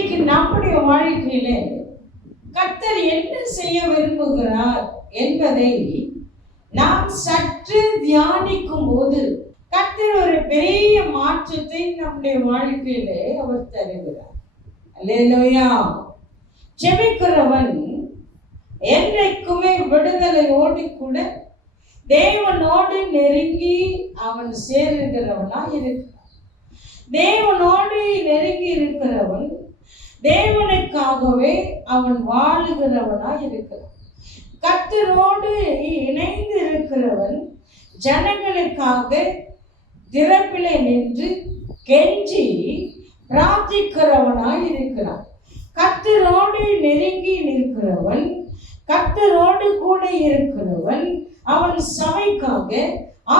இன்றைக்கு நம்முடைய வாழ்க்கையிலே கர்த்தர் என்ன செய்ய விரும்புகிறார் என்பதை நாம் சற்று தியானிக்கும் போது கர்த்தர் ஒரு பெரிய மாற்றத்தை நம்முடைய வாழ்க்கையிலே அவர் தருகிறார். அல்லேலூயா. ஜெபிக்கிறவன் என்றைக்குமே விடுதலையோடு கூட தேவனோடு நெருங்கி அவன் சேருகிறவனா இருக்கிறான். தேவனோடு நெருங்கி இருக்கிறவன் தேவனுக்காகவே அவன் வாழுகிறவனா இருக்கிறான். கர்த்தரோடு இணைந்து இருக்கிறவன் ஜனங்களுக்காக திறப்பிலே நின்று கெஞ்சி பிரார்த்திக்கிறவனாய் இருக்கிறான். கர்த்தரோடு நெருங்கி நிற்கிறவன், கர்த்தரோடு கூட இருக்கிறவன், அவன் சபைக்காக,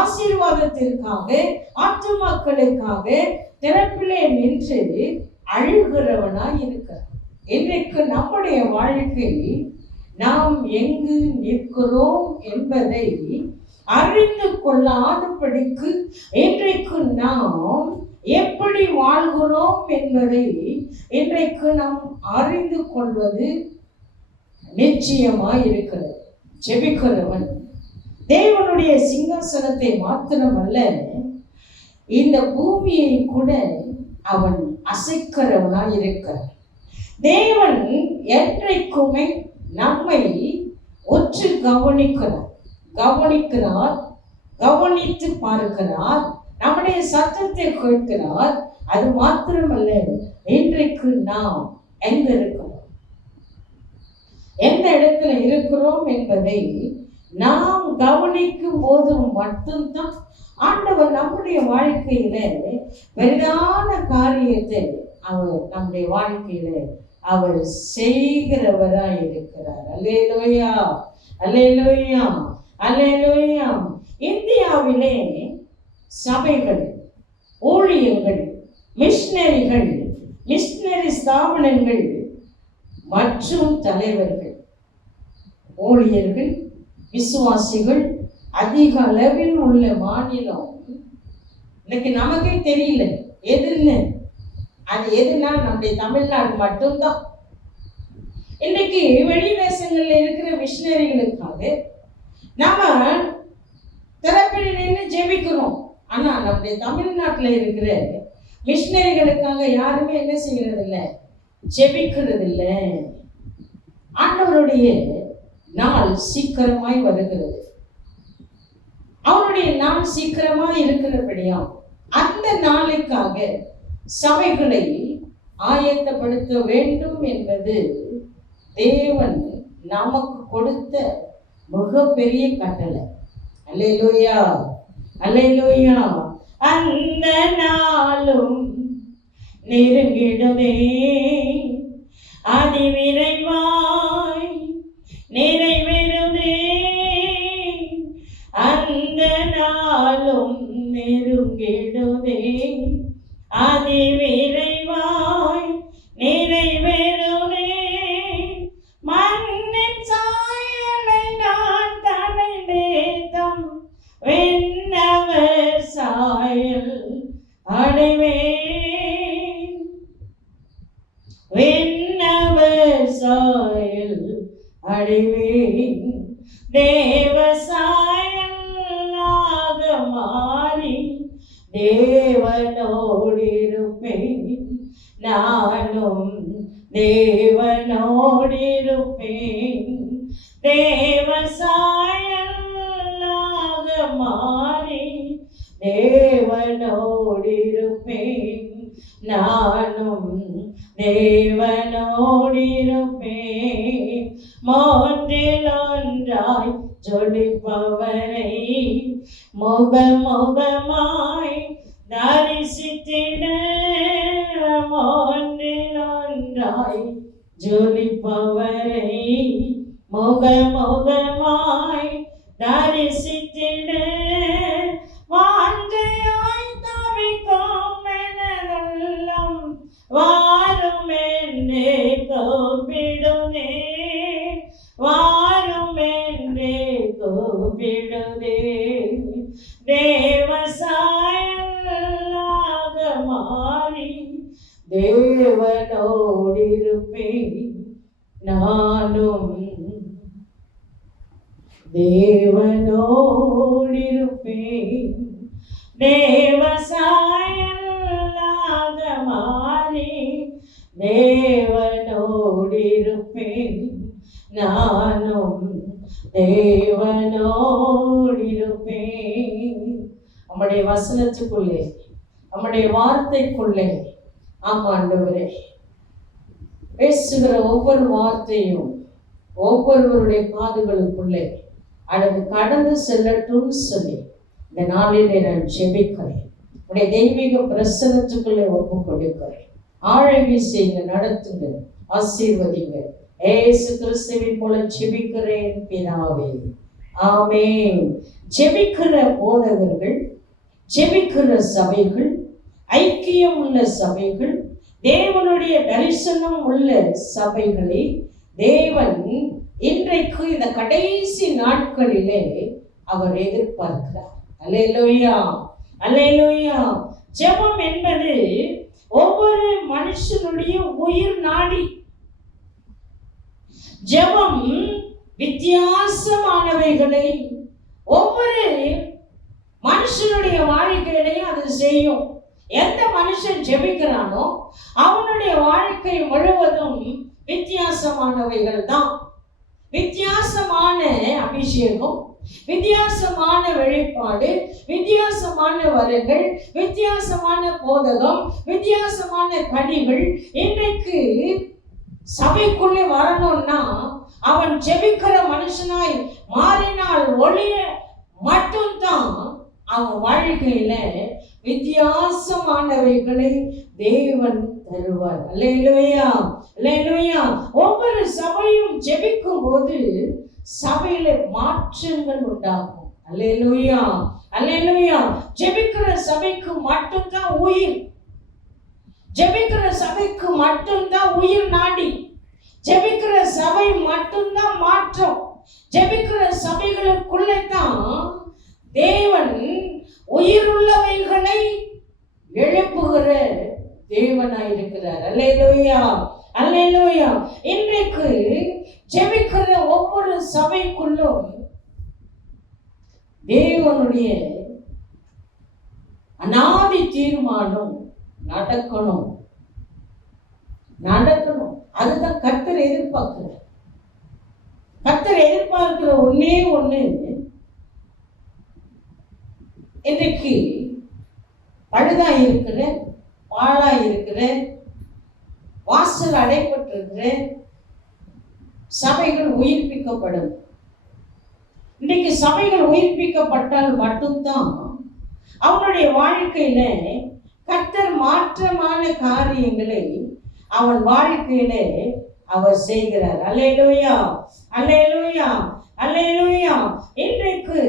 ஆசீர்வாதத்திற்காக, ஆத்துமாக்களுக்காக திறப்பிலே நின்று அழுகிறவனாய் இருக்கிறான். இன்றைக்கு நம்முடைய வாழ்க்கை நாம் எங்கு நிற்கிறோம் என்பதை அறிந்து கொள்ளாதபடிக்கு இன்றைக்கு நாம் எப்படி வாழ்கிறோம் என்பதை இன்றைக்கு நாம் அறிந்து கொள்வது நிச்சயமாய் இருக்கிறது. ஜெபிக்கிறவன் தேவனுடைய சிங்காசனத்தை மாத்திரமல்ல, இந்த பூமியை கூட அவன் அசைக்கிறவனாய் இருக்கிறான். தேவன் என்றைக்குமே நம்மை ஒற்று கவனிக்கிறார், கவனித்து பார்க்கிறார், நம்முடைய சத்தத்தை கேட்கிறார். அது மாத்திரமல்ல, இன்றைக்கு நாம் எங்க இருக்கிறோம், எந்த இடத்துல இருக்கிறோம் என்பதை நாம் கவனிக்கும் போது மட்டும்தான் ஆண்டவர் நம்முடைய வாழ்க்கையில பெரிதான காரியத்தை அவர் நம்முடைய வாழ்க்கையில அவர் செய்கிறவராய் இருக்கிறார். அல்லேலூயா, அல்லேலூயா, அல்லேலூயா. இந்தியாவிலே சபைகள், ஊழியங்கள், மிஷனரி ஸ்தாபனங்கள் மற்றும் தலைவர்கள், ஊழியர்கள், விசுவாசிகள் அதிக அளவில் உள்ள மாநிலம் இன்னைக்கு நமக்கே தெரியல எதுன்னு. அது எதுனா நம்முடைய தமிழ்நாடு மட்டும்தான். இன்னைக்கு வெளி தேசங்கள்ல இருக்கிற மிஷனரிகளுக்காக நம்ம திறப்பில் நின்று ஜெபிக்கிறோம். ஆனா நம்முடைய தமிழ்நாட்டில் இருக்கிற மிஷனரிகளுக்காக யாருமே என்ன செய்கிறது இல்லை, ஜெபிக்கிறது இல்லை. ஆண்டவருடைய நாள் சீக்கிரமாய் வருகிறது. அவருடைய நாள் சீக்கிரமாய் இருக்கிறபடியா அந்த நாளுக்காக சபைகளை ஆயத்தப்படுத்த வேண்டும் என்பது தேவன் நமக்கு கொடுத்த மிகப்பெரிய கட்டளை. அல்லேலூயா, அல்லேலூயா. அந்த நாளும் நெருங்கிடுதே, அதிவிரைவாய் நிறைவேறுதே. அந்த நாளும் நெருங்கிடுதே, அதிவிரைவாய் நிறைவேறுதே. மண்ணின் சாயலை நான் தனைந்தேதம் வெண்ணவர் சாயல் அடைவேன், வெண்ணவர் சாயல் அடைவேன். தேவ சாயலாக மாறி தேவனோடிருப்பேன், நானும் தேவனோடிருப்பேன். தேவ சாயலாக மாறி தேவனோடிருப்பேன், நானும் தேவனோடிருப்பேன். மூன்றில் ஒன்றாய் ஜொலிப்பவரை முகமுகமாய் தரிசித்திட, மூன்றில் ஒன்றாய் ஜொலிப்பவரை முகமுகமாய் தரிசித்திட. வாஞ்சையாய் தவிக்கும் எனதெல்லாம் வாரும் என்றே கூப்பிடுதே, வாரும் என்றே கூப்பிடுதே. தேவ சாயலாக மாறி தேவனோடு நானும் தேவனோடிருப்பேன். தேவ சாயலாக மாறி தேவனோடிருப்பேன். நானும் தேவனோடிருப்பேன். நம்முடைய வசனத்துக்குள்ளே, நம்முடைய வார்த்தைக்குள்ளே, ஆண்டவரே, பேசுகிற ஒவ்வொரு வார்த்தையும் ஒவ்வொருவருடைய காதுகளுக்குள்ளே அல்லது கடந்து செல்லட்டும் சொல்லி இந்த நாளிலே நான் ஜெபிக்கிறேன். உடைய தெய்வீக பிரசனத்துக்குள்ளே ஒப்பு கொடுக்கிறேன். ஆழவி செய்ய, நடத்துங்க, ஆசீர்வதிங்க. ஏசு கிறிஸ்துவின் மூலம் ஜெபிக்கிறேன் பிதாவே, ஆமென். ஜெபிக்கிற போதகர்கள், ஜெபிக்கிற சபைகள், ஐக்கியம் உள்ள சபைகள், தேவனுடைய தரிசனம் உள்ள சபைகளை தேவன் இன்றைக்கு இந்த கடைசி நாட்களிலே அவர் எதிர்பார்க்கிறார். அல்லேலூயா, அல்லேலூயா. ஜெபம் என்பது ஒவ்வொரு மனுஷனுடைய உயிர் நாடி. ஜெபம் வித்தியாசமானவைகளை ஒவ்வொரு மனுஷனுடைய வாழ்க்கையிலையும் அது செய்யும். எந்த மனுஷன் ஜெபிக்கிறானோ அவனுடைய வாழ்க்கை முழுவதும் வித்தியாசமானவைகள் தான். வித்தியாசமான அபிஷேகம், வித்தியாசமான வெளிப்பாடு, வித்தியாசமான வரங்கள், வித்தியாசமான போதகம், வித்தியாசமான கனிகள் இன்றைக்கு சபைக்குள்ளே வரணும்னா அவன் ஜெபிக்கிற மனுஷனாய் மாறினால் ஒளிய மட்டும்தான் அவன் வாழ்க்கையில வித்தியாசமானவைகளை தேவன் தருவார். அல்லேலூயா, அல்லேலூயா. ஒவ்வொரு சபையும் ஜெபிக்கும் போது சபையில மாற்றங்கள் உண்டாகும். அல்லேலூயா, அல்லேலூயா. ஜெபிக்கிற சபைக்கு மட்டும்தான் உயிர், ஜெபிக்கிற சபைக்கு மட்டும்தான் உயிர் நாடி, ஜெபிக்கிற சபை மட்டும்தான் மாற்றம். ஜெபிக்கிற சபைகளுக்குள்ளே தான் தேவன் உயிருள்ளவைகளை எழுப்புகிற தேவனாயிருக்கிறார். அல்லேலூயா, அல்லேலூயா. இன்றைக்கு ஜெபிக்கிற ஒவ்வொரு சபைக்குள்ளும் தேவனுடைய அநாதி தீர்மானம் நடக்கணும், நடக்கணும். அதுதான் கர்த்தர் எதிர்பார்க்கிறார். கர்த்தர் எதிர்பார்க்கிற ஒன்னே ஒண்ணு, இன்றைக்கு பழுதா இருக்கிற, பாழா இருக்கிற, வாசல் அடைப்பட்டிருக்கிற சபைகள் உயிர்ப்பிக்கப்படும். இன்றைக்கு சபைகள் உயிர்ப்பிக்கப்பட்டால் மட்டும்தான் அவனுடைய வாழ்க்கையில கர்த்தர் மாற்றமான காரியங்களை அவன் வாழ்க்கையில அவர் செய்கிறார். அல்லேலூயா, அல்லேலூயா, அல்லேலூயா. இன்றைக்கு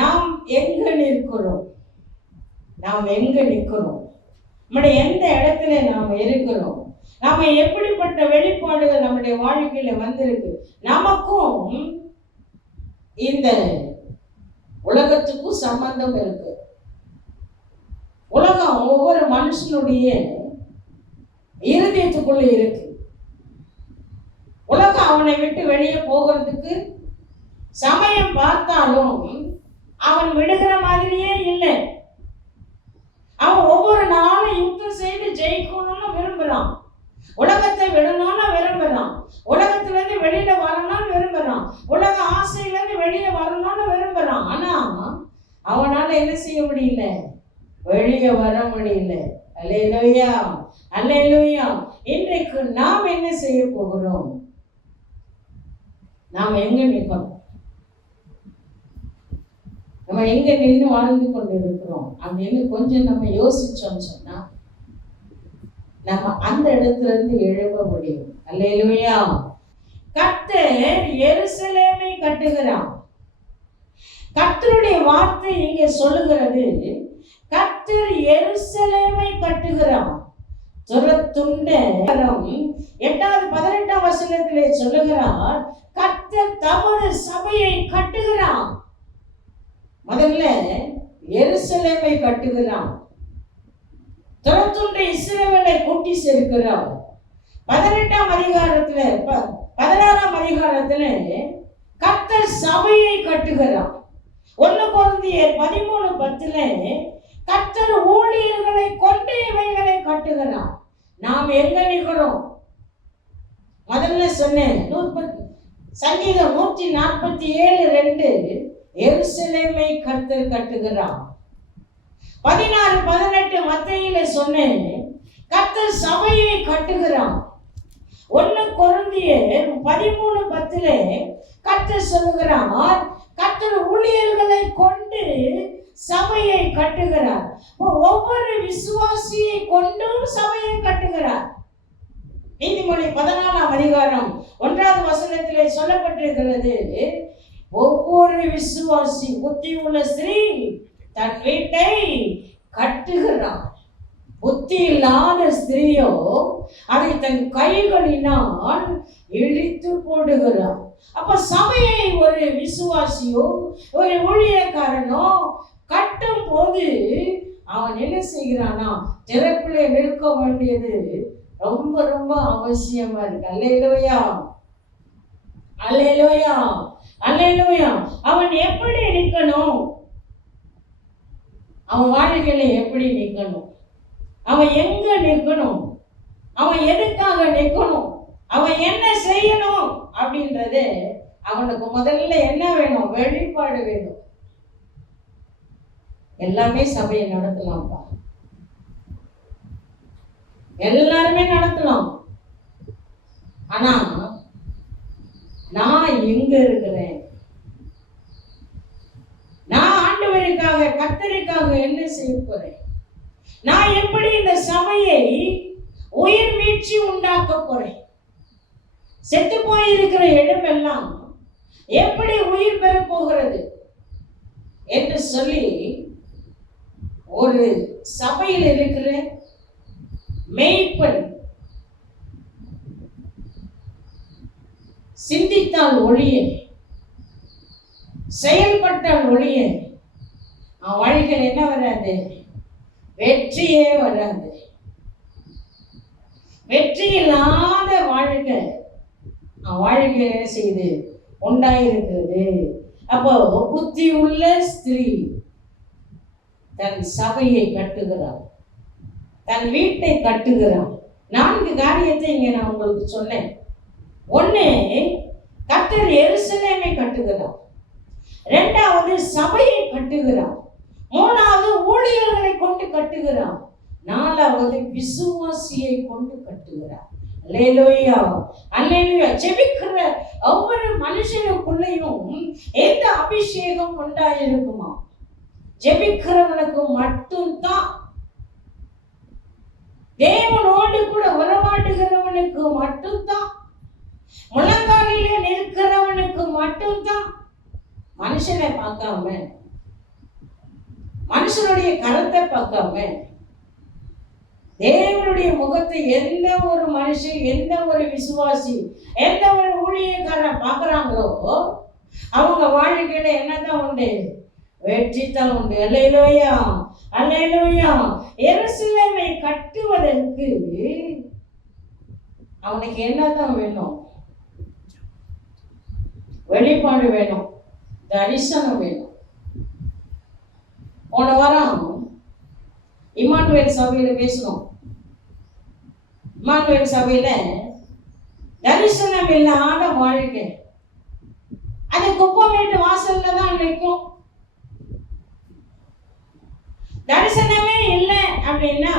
நாம் எங்க நிற்கிறோம்? நாம் எங்க நிற்கிறோம்? நம்முடைய எந்த இடத்துல நாம் இருக்கிறோம்? நாம எப்படிப்பட்ட வெளிப்பாடுகள் நம்முடைய வாழ்க்கையில வந்திருக்கு? நமக்கும் இந்த உலகத்துக்கும் சம்பந்தம் இருக்கு. உலகம் ஒவ்வொரு மனுஷனுடைய இருதயத்துக்குள்ள இருக்கு. உலகம் அவனை விட்டு வெளியே போகிறதுக்கு சமயம் பார்த்தாலும் அவன் விடுகிற மாதிரியே இல்லை. அவன் ஒவ்வொரு நாளும் யுத்தம் செய்து ஜெயிக்கணும்னு விரும்புறான். உலகத்தை விடணும்னு விரும்புறான். உலகத்துல இருந்து வெளியில வரணும்னு விரும்புறான். உலக ஆசையில இருந்து வெளியில வரணும்னு விரும்புறான். ஆனா அவனால என்ன செய்ய முடியல? வெளியே வர முடியல. அல்லேலூயா, அல்லேலூயா. இன்றைக்கு நாம் என்ன செய்ய போகிறோம்? நாம் எங்க நிற்கிறோம்? நம்ம எங்க நின்று வாழ்ந்து கொண்டு இருக்கிறோம் அப்படின்னு கொஞ்சம் நம்ம யோசிச்சோம்னு சொன்னா நம்ம அந்த இடத்துல இருந்து எழுப்ப முடியும். அல்லேலூயா. கர்த்தர் எருசலேமை கட்டுகிறான். கர்த்தருடைய வார்த்தை இங்கே சொல்லுகிறது, கர்த்தர் எருசலேமை கட்டுகிறான். 8வது 18ஆம் வசனத்திலே சொல்லுகிறார், கர்த்தர் தமது சபையை கட்டுகிறான். முதல்ல எருசலேமை கட்டுகிறான். துரத்துண்ட இஸ்ரவேலை கூட்டி சேர்க்கிறான். 18ஆம் அதிகாரத்துல 16ஆம் அதிகாரத்துல கர்த்தர் சபையை கட்டுகிறார். 1 கொரிந்தியர் 13:10 கர்த்தர் ஊழியர்களை கொண்டு இவைகளை கட்டுகிறார். நாம் எங்க நிற்கிறோம்? முதல்ல சொன்னேன், சங்கீதம் 147:2 எருசலேமை கர்த்தர் கட்டுகிறார். 16:18 மத்தேயுல சொன்னேன், கர்த்தர் சபையை கட்டுகிறார். 1 கொரிந்தியர் 13:10 கர்த்தர் சொல்லுகிறார், கர்த்தர் ஊழியர்களை கொண்டு சபையை கட்டுகிறார். ஒவ்வொரு விசுவாசியை கொண்டும் சபையை கட்டுகிறார். நீதிமொழி 14ஆம் அதிகாரம் 1வது வசனத்திலே சொல்லப்பட்டிருக்கிறது, ஒவ்வொரு விசுவாசி புத்தி உள்ள ஸ்திரீ தன் வீட்டை கட்டுகிறார். புத்தி இல்லாத ஸ்திரீயோ அதை தன் கைகளினால் இழித்து போடுகிறார். அப்ப சபையை ஒரு விசுவாசியோ ஒரு ஊழியக்காரனோ கட்டும் போது அவன் என்ன செய்கிறானா, திறப்பிலே நிற்க வேண்டியது ரொம்ப ரொம்ப அவசியமா இருக்கு. அல்லேலூயா, அல்லேலூயா, அல்லேலூயா. அவன் எப்படி நிற்கணும்? அவன் வாழ்க்கையில எப்படி நிற்கணும்? அவன் எங்க நிற்கணும்? அவன் எதுக்காக நிற்கணும்? அவன் என்ன செய்யணும் அப்படின்றது அவனுக்கு முதல்ல என்ன வேணும்? வெளிப்பாடு வேணும். எல்லாமே சபையை நடத்தலாம்ப்பா, எல்லாருமே நடத்தலாம். ஆனா நான் எங்க இருக்கிறேன்? நான் ஆண்டவருக்காக கர்த்தருக்காக என்ன செய்ய போறேன்? நான் எப்படி இந்த சபையை உயிர் மீட்சி உண்டாக்க போறேன்? செத்து போயிருக்கிற இடமெல்லாம் எப்படி உயிர் பெற போகிறது என்று சொல்லி ஒரு சபையில் இருக்கிற மேய்ப்பன் சிந்தித்தால் ஒழிய, செயல்பட்டால் ஒழிய அவன் வாழ்க்கையில் என்ன வராது? வெற்றியே வராது. வெற்றி இல்லாத வாழ்க்கை அவன் வாழ்க்கையில் என்ன செய்து உண்டாயிருக்கிறது. அப்போ புத்தி உள்ள ஸ்திரீ தன் சபையை கட்டுகிறார், தன் வீட்டை கட்டுகிறார். 4 காரியத்தை இங்க நான் உங்களுக்கு சொன்னேன். 1, கர்த்தர் எருசலேமை கட்டுகிறார். 2வது சபையை கட்டுகிறார். 3வது ஊழியர்களை கொண்டு கட்டுகிறார். 4வது விசுவாசியை கொண்டு கட்டுகிறார். அல்லேலூயா, அல்லேலூயா. ஜெபிக்கிற ஒவ்வொரு மனுஷனுக்குள்ளேயும் எந்த அபிஷேகம் உண்டாயிருக்குமா? ஜெபிக்கிறவனுக்கு மட்டும்தான், தேவனோடு கூட உறவாடுகிறவனுக்கு மட்டும்தான், முழங்காலிலே நிற்கிறவனுக்கு மட்டும்தான். மனுஷனை பார்க்காம, மனுஷனுடைய கரத்தை பார்க்காம, தேவனுடைய முகத்தை எந்த ஒரு மனுஷன், எந்த ஒரு விசுவாசி, எந்த ஒரு ஊழியக்காரன் பார்க்கறாங்களோ அவங்க வாழ்க்கையில என்னதான் உண்டு? வெற்றி தான் உண்டு. அல்லேலூயா, அல்லேலூயா. எருசலேமை கட்டுவதற்கு அவனுக்கு என்னதான் வேணும்? வெளிப்பாடு வேணும், தரிசனம் வேணும். போன வாரம் இம்மானுவேல் சபையில பேசணும். இம்மானுவேல் சபையில தரிசனம் இல்லாத வாழ்க்கை அது குப்பை வீட்டு வாசல்ல தான் நிற்கும். தரிசனமே இல்லை அப்படின்னா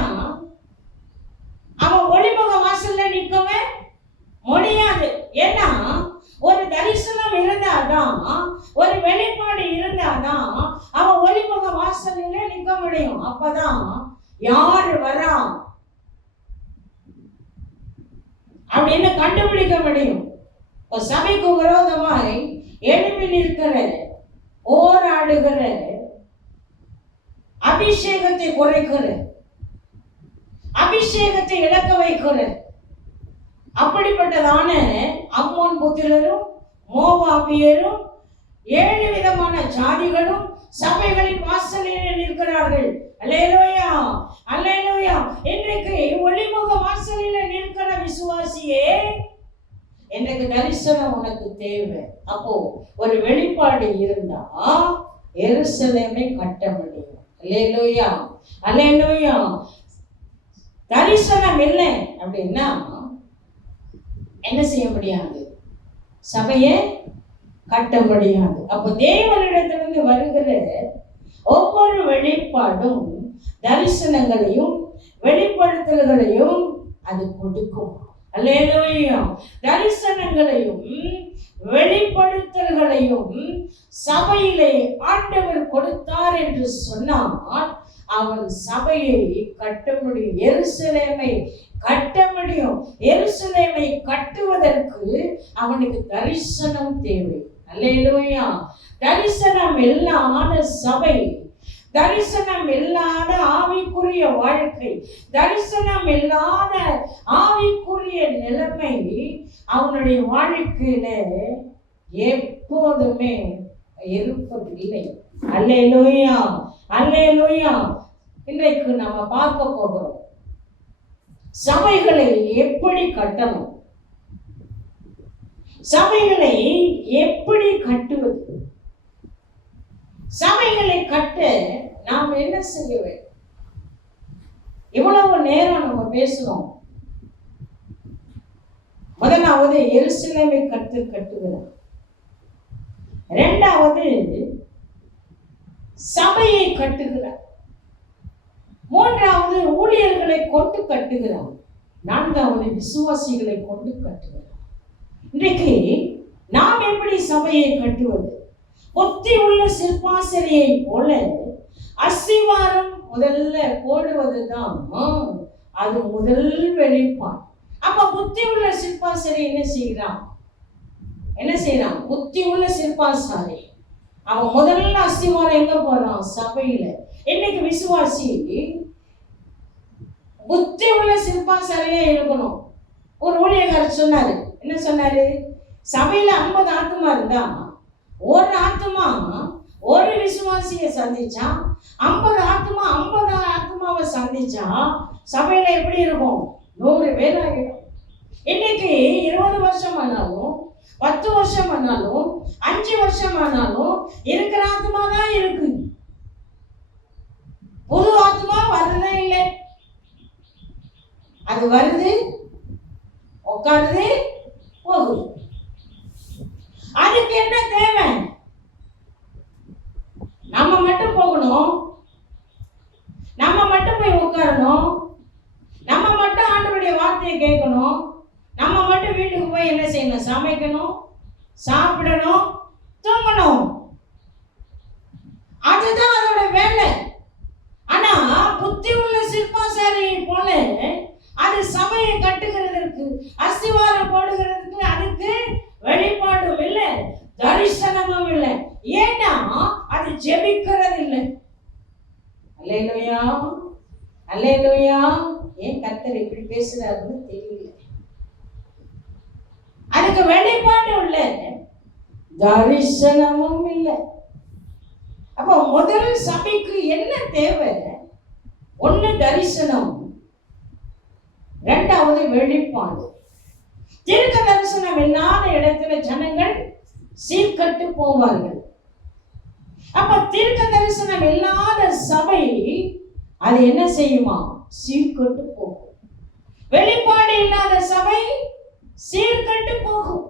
அவன் ஒளிமுக வாசல்ல நிற்கவே முடியாது. ஏன்னா ஒரு தரிசனம் இருந்தாதான், ஒரு வெளிப்பாடு இருந்தாதான் அவன் ஒளிமுக வாசல்ல நிற்க முடியும். அப்பதான் யாரு வரா அப்படின்னு கண்டுபிடிக்க முடியும். சபைக்கு விரோதமாய் எழுப்பி நிற்கிற, போராடுகிற, அபிஷேகத்தை குறைக்கிற, அபிஷேகத்தை இழக்க வைக்கிற அப்படிப்பட்டதான அம்மோன் புத்திரரும் மோவாபியரும் 7 விதமான ஜாதிகளும் சபைகளின் வாசலில் நிற்கிறார்கள். அல்லேலூயா, அல்லேலூயா. இன்றைக்கு ஒளிமுக வாசலில நிற்கிற விசுவாசியே, எனக்கு தரிசனம் உனக்கு தேவை. அப்போ ஒரு வெளிப்பாடு இருந்தா எருசலேமை கட்ட முடியும். அல்லேலூயா, அல்லேலூயா. தரிசனம் இல்லை அப்படின்னா என்ன செய்ய முடியாது? சபையை கட்ட முடியாது. அப்போ தேவனிடத்திலிருந்து வருகிற ஒவ்வொரு வெளிப்பாடும் தரிசனங்களையும் வெளிப்படுத்தல்களையும் அது கொடுக்கும். அல்லேலூயா. தரிசனங்களையும் வெளிப்படுத்தல்களையும் சபையிலே ஆண்டவர் கொடுத்தார் என்று சொன்னால் அவன் சபையை கட்ட முடியும், எருசலேமை கட்ட முடியும். எருசலேமை கட்டுவதற்கு அவனுக்கு தரிசனம் தேவை. அல்லேலூயா. தரிசனம் இல்லாத சபை, தரிசனம் இல்லாத ஆவிக்குரிய வாழ்க்கை, தரிசனம் இல்லாத ஆவிக்குரிய நிலைமை அவனுடைய வாழ்க்கையில எப்போதுமே இருப்பதில்லை. அல்லேலூயா, அல்லேலூயா. இன்றைக்கு நாம பார்க்க போகிறோம் சபைகளை எப்படி கட்டணும், சபைகளை எப்படி கட்டுவது, சபைகளை கட்ட நாம் என்ன செய்ய வேண்டும்? இவ்வளவு நேரம் நம்ம பேசுறோம். முதலாவது எருசலேமை கட்டுகிறார். இரண்டாவது சபையை கட்டுகிறார். மூன்றாவது ஊழியர்களை கொண்டு கட்டுகிறார். நான்காவது விசுவாசிகளை கொண்டு கட்டுகிறார். இன்றைக்கு நாம் எப்படி சபையை கட்டுவது? ஒத்தி உள்ள சிற்பாசிரியை போல அஸ்திவாரம் முதல்ல போடுவதுதான் அது முதல் வெளிப்பாடு. அப்ப புத்தி உள்ள சிற்பாசிரி என்ன செய்யறான்? புத்தி உள்ள சிற்பாசாரி அவன் முதல்ல அஸ்திவாரம் எங்க போறான்? சபையில. இன்னைக்கு விசுவாசி புத்தி உள்ள சிற்பாசாரியே இருக்கணும். ஒரு ஊழியக்காரர் சொன்னாரு, என்ன சொன்னாரு? சபையில 50 ஆத்துமா இருந்தா ஒரு ஆத்துமா ஒரு விசுவாசியை சந்திச்சா, 50 ஆத்துமா 50 ஆத்துமாவை சந்திச்சா சபையில எப்படி இருக்கும்? 100 பேர் ஆகிடும். இன்னைக்கு 20 வருஷம் ஆனாலும் 10 வருஷம் ஆனாலும் 5 வருஷம் ஆனாலும் இருக்கிற ஆத்மா தான் இருக்கு. புது ஆத்மா வரதே இல்லை. அது வருது, உட்காருது, போகுது. அதுக்கு என்ன தேவை? நம்ம மட்டும் போகணும், நம்ம மட்டும் போய் உட்காரணும், நம்ம மட்டும் ஆண்டவருடைய வார்த்தையை கேட்கணும், நம்ம மட்டும் வீட்டுக்கு போய் என்ன செய்யணும்? சமைக்கணும், சாப்பிடணும், தூங்கணும். அதுதான் அதோட வேலை. ஆனா புத்தி உள்ள சிற்பாசாரியை போல அது சபையை கட்டுகிறதற்கு, அஸ்திவாரம் போடுகிறதுக்கு அதுக்கு வெளிப்பாடும் இல்லை, தரிசனமும் இல்லை. ஏன்னா அது ஜெபிக்கிறது இல்லை. அல்லேலூயா, அல்லேலூயா. ஏன் கர்த்தர் இப்படி பேசுறாருன்னு தெரியல. அதுக்கு வெளிப்பாடு இல்லை, தரிசனமும் இல்லை. அப்போ முதல் சபைக்கு என்ன தேவை? ஒண்ணு தரிசனம், இரண்டாவது வெளிப்பாடு. தீர்க்க தரிசனம் இல்லாத இடத்துல ஜனங்கள் சீர்கட்டு போவார்கள். அப்ப தீர்க்க தரிசனம் இல்லாத சபை அது என்ன செய்யுமா? சீர்கட்டு போகும். வெளிப்பாடு இல்லாத சபை சீர்கட்டு போகும்.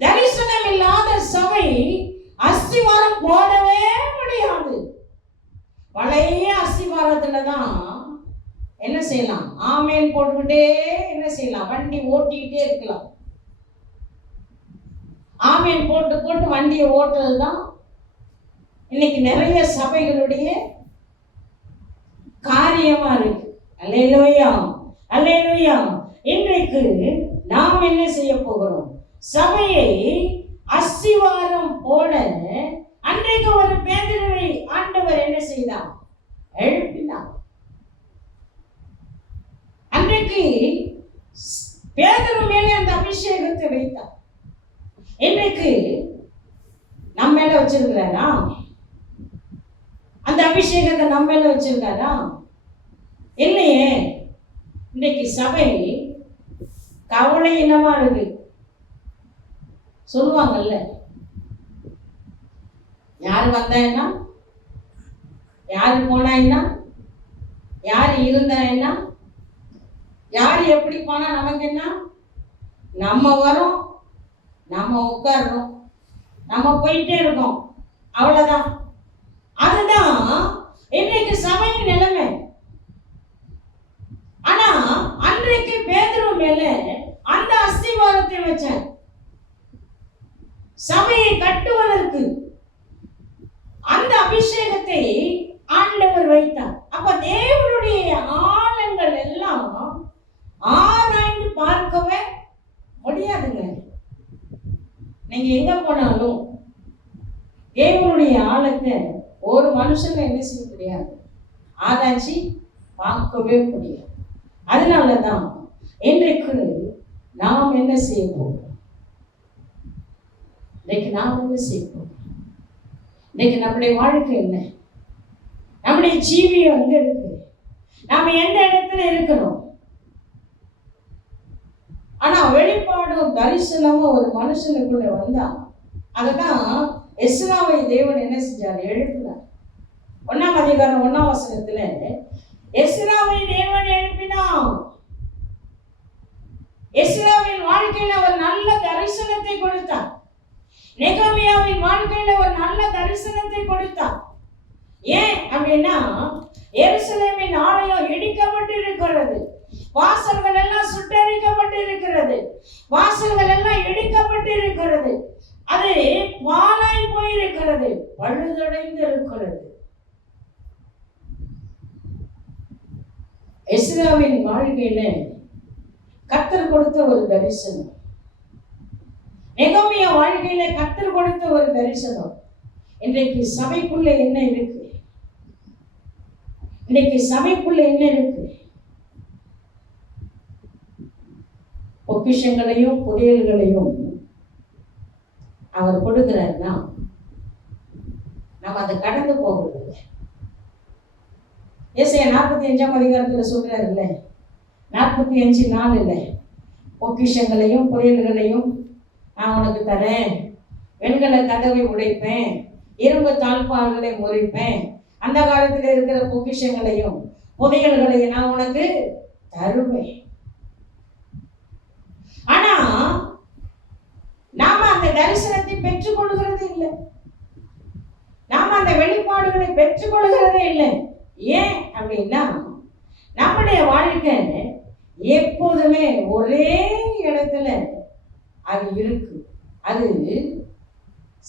தரிசனம் இல்லாத சபை அஸ்திவாரம் போடவே முடியாது. பழைய அஸ்திவாரத்துலதான் என்ன செய்யலாம்? ஆமேன் போட்டுக்கிட்டே என்ன செய்யலாம்? வண்டி ஓட்டிக்கிட்டே இருக்கலாம். ஆமேன் போட்டு போட்டு வண்டியை ஓட்டுறதுதான் இன்னைக்கு நிறைய சபைகளுடைய காரியமா இருக்கு. அல்லேலூயா, அல்லேலூயா. இன்றைக்கு நாம் என்ன செய்ய போகிறோம்? சபையை அஸ்திவாரம் போட அன்றைக்கு ஒரு பேதுருவை ஆண்டவர் என்ன செய்தார்? எழுப்பினார். அன்றைக்கு பேதுரு மேலே அந்த அபிஷேகத்தை வைத்தார். இன்றைக்கு நம்ம மேல வச்சிருக்கிறாரா? அந்த அபிஷேகத்தை நம்ம மேல வச்சிருக்காரா? இல்லையே. இன்னைக்கு சபை கவலை இனமா இருக்கு. சொல்லுவாங்கல்ல, யாரு வந்தா என்ன, யாரு போனா என்ன, யாரு இருந்தா என்ன, யாரு எப்படி போனா நமக்கு என்ன, நம்ம வரோம், நம்ம உட்கார்றோம், நம்ம போயிட்டே இருக்கோம், அவ்வளவுதான். அதுதான் இன்றைக்கு சபையின் நிலைமை. ஆனா அன்றைக்கு பேதுரு மேல அந்த அஸ்திவாரத்தை வச்சார், சபையை கட்டுவதற்கு அந்த அபிஷேகத்தை ஆண்டவர் வைத்தார். அப்ப தேவனுடைய ஆழங்கள் எல்லாம் ஆராய்ந்து பார்க்கவே முடியாதுங்க. நீங்க எங்க போனாலும் தேவனுடைய ஆழத்தை ஒரு மனுஷங்க என்ன செய்ய முடியாது, ஆராய்ச்சி பார்க்கவே முடியாது. அதனாலதான் இன்றைக்கு நாம் என்ன செய்ய போகிறோம், இன்னைக்கு நாம் என்ன செய்ய போகிறோம், இன்னைக்கு நம்முடைய வாழ்க்கை என்ன, நம்முடைய ஜீவியம் எங்க இருக்கு, நாம எந்த இடத்துல இருக்கிறோம். ஆனா வெளிப்பாடும் தரிசனமும் ஒரு மனுஷனுக்குள்ள வந்தா அததான் எஸ்ராவை தேவன் என்ன செஞ்சார், எழுப்பினார். 1ஆம் அதிகாரம் 1ஆம் வசனத்துல எஸ்ராவை தேவன் எழுப்பினார். எஸ்ராவின் வாழ்க்கையில ஒரு நல்ல தரிசனத்தை கொடுத்தார். நெகமியாவின் வாழ்க்கையில ஒரு நல்ல தரிசனத்தை கொடுத்தார். ஏன் அப்படின்னா, எருசலேமின் ஆலயம் இடிக்கப்பட்டு இருக்கிறது, வாசல்கள் எல்லாம் சுட்டரிக்கப்பட்டு இருக்கிறது, வாசல்கள் எல்லாம் இடிக்கப்பட்டு இருக்கிறது, அது பாழாய் போயிருக்கிறது, பழுதடைந்து இருக்கிறது. எஸ்ராவின் வாழ்க்கையில கர்த்தர் கொடுத்த ஒரு தரிசனம், நெகமியா வாழ்க்கையில கர்த்தர் கொடுத்த ஒரு தரிசனம். இன்றைக்கு சபைக்குள்ள என்ன இருக்கு, இன்னைக்கு சபைக்குள்ள என்ன இருக்கு, பொக்கிஷங்களையும் புதையல்களையும் அவர் கொடுக்கிறார்னா நம்ம அதை கடந்து போகிறது இல்லை. ஏசாயா 45ஆம் அதிகாரத்துல சொல்றாரு இல்லை, 45:4 இல்லை, பொக்கிஷங்களையும் புதையல்களையும் நான் உனக்கு தரேன், வெண்கல கதவை உடைப்பேன், இரும்பு தாழ்பால்களை முறிப்பேன், அந்த காலத்தில் இருக்கிற பொக்கிஷங்களையும் புதையல்களையும் நான் உனக்கு தருவேன். ஆனா நாம அந்த தரிசனத்தை பெற்றுக் கொள்கிறது இல்லை, நாம அந்த வெளிப்பாடுகளை பெற்றுக் கொள்கிறதே இல்லை. ஏன் அப்படின்னா, நம்முடைய வாழ்க்கை எப்போதுமே ஒரே இடத்துல அது இருக்கு. அது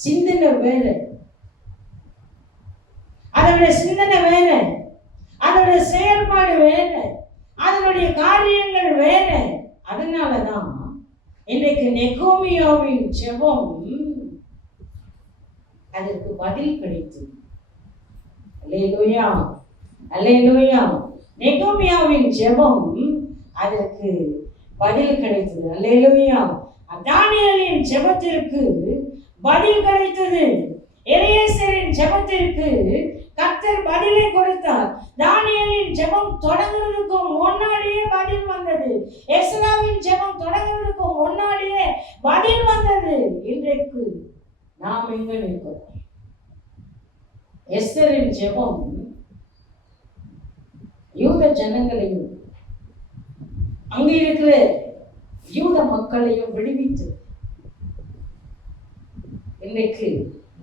சிந்தனை வேற, அதோட சிந்தனை வேற, அதோட செயல்பாடு வேற, அதனுடைய காரியங்கள் வேற. அதனாலதான் இன்றைக்கு நெகோமியாவின் ஜெபம் அதற்கு பதில் கிடைத்தது. அல்லேலூயா, அல்லேலூயா. நெகோமியாவின் ஜெபம் அதற்கு பதில் கிடைத்தது. அல்லேலூயா. தானியேலின் ஜெபத்திற்கு பதில் கிடைத்தது. எலியேசரின் ஜெபத்திற்கு கர்த்தர் பதிலை கொடுத்தார். தானியேலின் ஜெபம் தொடங்குறதுக்கு முன்னாடியே பதில் வந்தது. எஸ்ராவின் ஜெபம் தொடங்குறதுக்கு முன்னாடியே பதில் வந்தது. இன்றைக்கு நாம் எங்க நிற்கிறோம்? எஸ்தரின் ஜெபம் யூத ஜனங்களையும் அங்க இருக்கிற யூத மக்களையும் விடுவித்து, இன்னைக்கு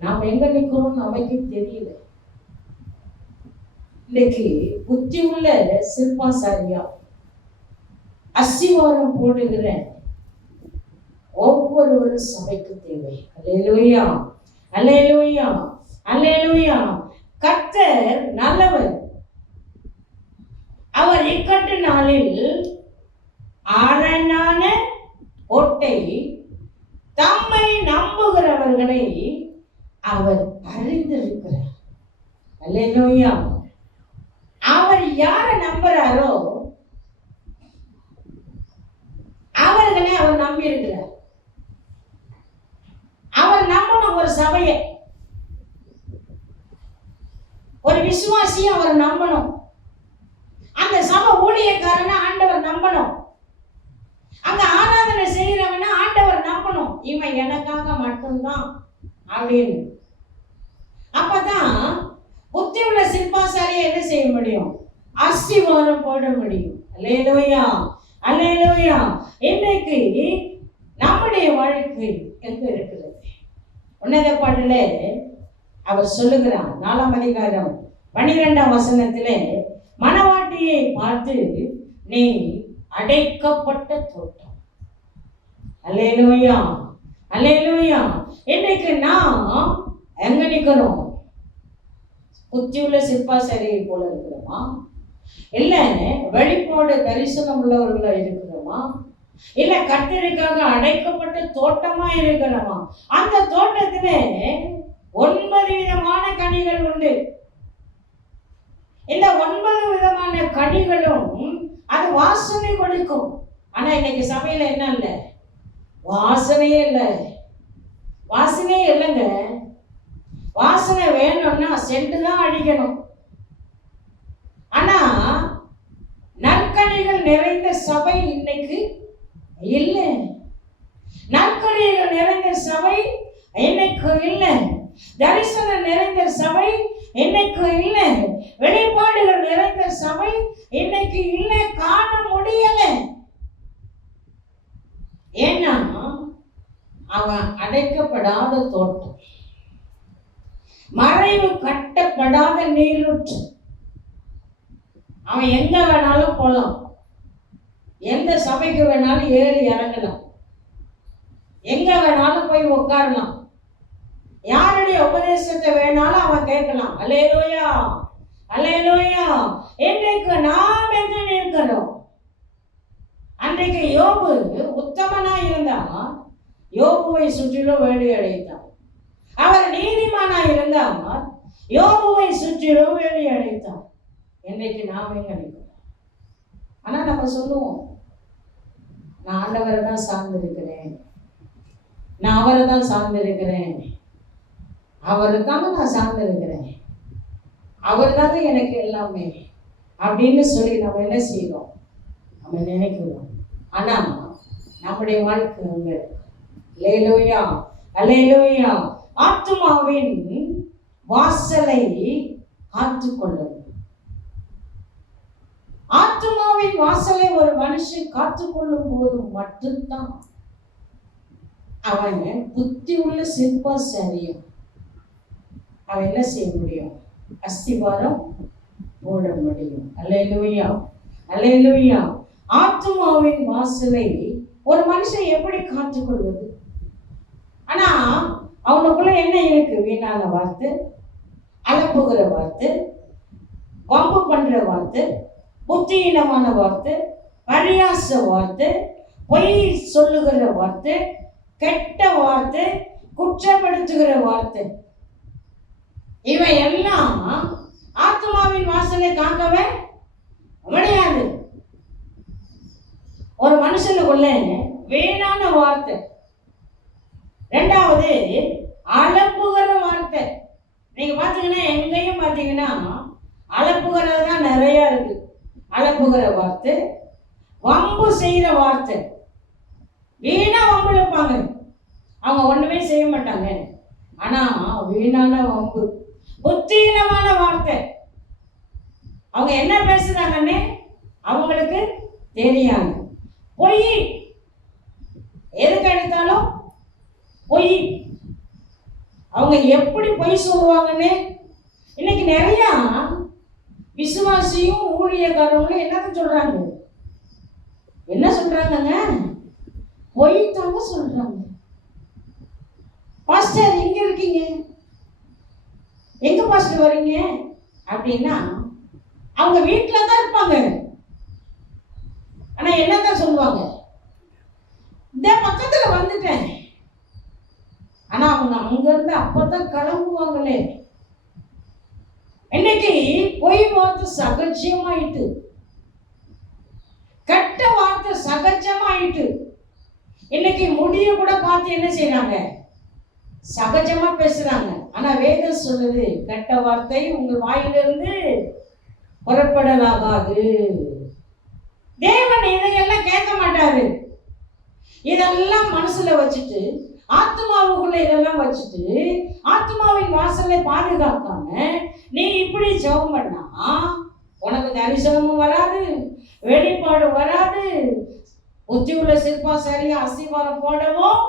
நாம் எங்க நிற்கிறோம் நமக்கு தெரியல. இன்னைக்கு புத்தி உள்ள சிற்பாசாரியா அஸ்திவாரம் போடுகிற ஒவ்வொருவரும் சபைக்கு தேவை. அல்லேலூயா, அல்லேலூயா, அல்லேலூயா. கர்த்தர் நல்லவர். அவர் இக்கட்டு நாளில் அரணான கோட்டை, தம்மை நம்புகிறவர்களை அவர் அறிந்திருக்கிறார். அல்லேலூயா. அவர் யாரை நம்புறாரோ அவர்களை அவர் நம்பி இருக்கிறார். அவர் நம்பணும் ஒரு சபையை, ஒரு விசுவாசியை அவர் நம்பணும். அந்த சபை ஊழியக்காரனை ஆண்டவர் நம்பணும். அங்க ஆராதனை செய்யறவன ஆண்டவர் நம்பணும். இவன் எனக்காக மட்டும்தான் அப்படின்னு. அப்பதான் புத்தி உள்ள சிற்பாசாரியை என்ன செய்ய முடியும்? அஸ்திவாரம் போட முடியும். அல்லேலூயா, அல்லேலூயா. இன்றைக்கு நம்முடைய வாழ்க்கை எங்க இருக்கிறது? உன்னத பாட்டுல அவர் சொல்லுகிறார், 4ஆம் அதிகாரம் 12ஆம் வசனத்திலே, மணவாட்டியை பார்த்து நீ அடைக்கப்பட்ட தோட்டம். அல்லேலூயா, அல்லேலூயா. இன்றைக்கு நாம் எங்க நிற்கிறோம்? புத்தியுள்ள சிற்பாசாரியை போல இருக்கிறோமா? இல்ல வெளிப்போடு தரிசனம் உள்ளவர்களா இருக்கிறோமா? இல்ல கர்த்தருக்காக அடைக்கப்பட்ட தோட்டமா இருக்கிறோமா? அந்த தோட்டத்திலே 9 விதமான கனிகள் உண்டு. இந்த 9 விதமான கனிகளும் அது வாசனை கொடுக்கும். ஆனா இன்னைக்கு சபையில என்ன இல்ல? வாசனையே இல்லை. வாசனையே இல்லைங்க. வாசனை வேணும்னா சென்று தான் அடிக்கணும். ஆனா நற்கனிகள் நிறைந்த சபை இன்னைக்கு இல்லை. நற்கனிகள் நிறைந்த சபை இன்னைக்கு இல்லை. தரிசனம் நிறைந்த சபை இன்னைக்கு இல்லை. வெளிப்பாடுகள் நிறைந்த சபை இன்னைக்கு இல்லை, காண முடியல. ஏன்னா அவன் அடைக்கப்படாத தோட்டம், மறைவு கட்டப்படாத நீரூற்று. அவன் எங்க வேணாலும் போலாம், எந்த சபைக்கு வேணாலும் ஏறி இறங்கலாம், எங்க வேணாலும் போய் உட்காரலாம், யாருடைய உபதேசத்தை வேணாலும் அவன் கேட்கலாம். அல்லேலூயா, அல்லேலூயா. இன்றைக்கு நாம் எங்க நிற்கிறோம்? அன்றைக்கு யோபு உத்தமனா இருந்தா யோபுவை சுற்றிலும் வேலி அடைத்தான். அவர் நீதிமானா இருந்தால் யோபுவை சுற்றிலும் வேலி அடைத்தார். இன்றைக்கு நாம் எங்க நிற்கிறோம்? ஆனா நம்ம சொல்லுவோம், நான் ஆண்டவரை தான் சார்ந்திருக்கிறேன், நான் அவரை தான் சார்ந்திருக்கிறேன், அவரை தாங்க நான் சார்ந்திருக்கிறேன், அவர் தாங்க எனக்கு எல்லாமே அப்படின்னு சொல்லி நம்ம என்ன செய்யறோம்? நம்ம நினைக்கிறோம். ஆனா நம்முடைய வாழ்க்கை அங்க. அல்லேலூயா, அல்லேலூயா. ஆத்துமாவின் வாசலை காத்துக்கொள்ளும். ஆத்துமாவின் வாசலை ஒரு மனுஷன் காத்துக்கொள்ளும் போது மட்டும்தான் அவன் புத்தி உள்ள சிற்பாசாரியும் அவன் என்ன செய்ய முடியும்? அஸ்திவாரம் போட முடியும். அல்லேலூயா, அல்லேலூயா. ஆத்துமாவின் வாசலை ஒரு மனுஷன் எப்படி காத்துக்கொள்வது? ஆனா அவனுக்குள்ள என்ன இருக்கு? வீணான வார்த்தை, அலப்புகிற வார்த்தை, வம்பு பண்ற வார்த்தை, புத்தியீனமான வார்த்தை, பரியாச வார்த்தை, பொய் சொல்லுகிற வார்த்தை, கெட்ட வார்த்தை, குற்றப்படுத்துகிற வார்த்தை. இவை எல்லாம் ஆத்மாவின் வாசலை காக்கவே முடியாது. ஒரு மனுஷனுக்குள்ள வீணான வார்த்தை. ரெண்டாவது அலப்புகிற வார்த்தை. நீங்க பாத்தீங்கன்னா எங்கேயும் பாத்தீங்கன்னா அலப்புகிறது தான் நிறைய இருக்கு. அலப்புகிற வார்த்தை, வம்பு செய்யற வார்த்தை. வீணா வம்பு இழுப்பாங்க, அவங்க ஒண்ணுமே செய்ய மாட்டாங்க, ஆனா வீணான வம்பு. புத்தீனமான வார்த்தை. அவங்க என்ன பேசுறாங்கன்னு அவங்களுக்கு தெரியாது. பொய், எதுக்கு எடுத்தாலும் பொய். அவங்க எப்படி பொய் சொல்லுவாங்கன்னு இன்னைக்கு நிறைய விசுவாசியும் ஊழியக்காரங்களும் என்னன்னு சொல்றாங்க? என்ன சொல்றாங்க? பொய் தாங்க சொல்றாங்க. பாஸ்டர் எங்க இருக்கீங்க, எங்க பாஸ்டர் வரீங்க அப்படின்னா அவங்க வீட்டுல தான் இருப்பாங்க. ஆனா என்னதான் சொல்லுவாங்க? இந்த பக்கத்துல வந்துட்டேன். ஆனா அவங்க அங்க இருந்து அப்பதான் கிளம்புவாங்களே. இன்னைக்கு பொய் வார்த்தை சகஜமாயிட்டு, கெட்ட வார்த்தை சகஜமாயிட்டு. இன்னைக்கு முடிய கூட பார்த்து என்ன செய்யறாங்க? சகஜமா பேசுறாங்க. ஆனா வேதம் சொல்லுது, கெட்ட வார்த்தை உங்கள் வாயிலிருந்து புறப்படலாகாது. தேவன் இதையெல்லாம் கேட்க மாட்டாரு. இதெல்லாம் மனசுல வச்சுட்டு, ஆத்மாவுக்குள்ள இதெல்லாம் வச்சுட்டு, ஆத்மாவின் வாசலை பாதுகாக்காம நீ இப்படி ஜெபம் பண்ணா உனக்கு தரிசனமும் வராது, வெளிப்பாடு வராது, புத்தி உள்ள சிற்பா சரியா அஸ்திவாரம் போடவும்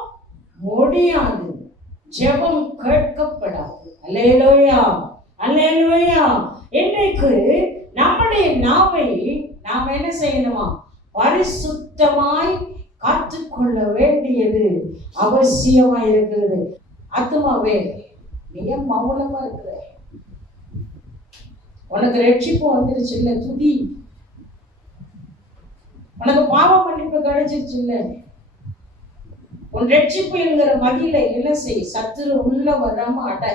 முடியாது, ஜெபம் கேட்கப்படாது. அல்லேலூயா, அல்லேலூயா. இன்றைக்கு நம்முடைய நாவை நாம் என்ன செய்யணுமா? பரிசுத்தமாய் காத்துக்கொள்ள வேண்டியது அவசியமா இருக்கிறது. ஆத்துமாவே நீ ஏன் மௌனமா இருக்கிற? உனக்கு ரட்சிப்பு வந்துருச்சு இல்ல, துதி. உனக்கு பாவ மன்னிப்பு கிடைச்சிருச்சு இல்ல, உன் ரட்சிப்பு என்கிற மதியில என்ன செய்? சத்துரு உள்ள வராம அடை.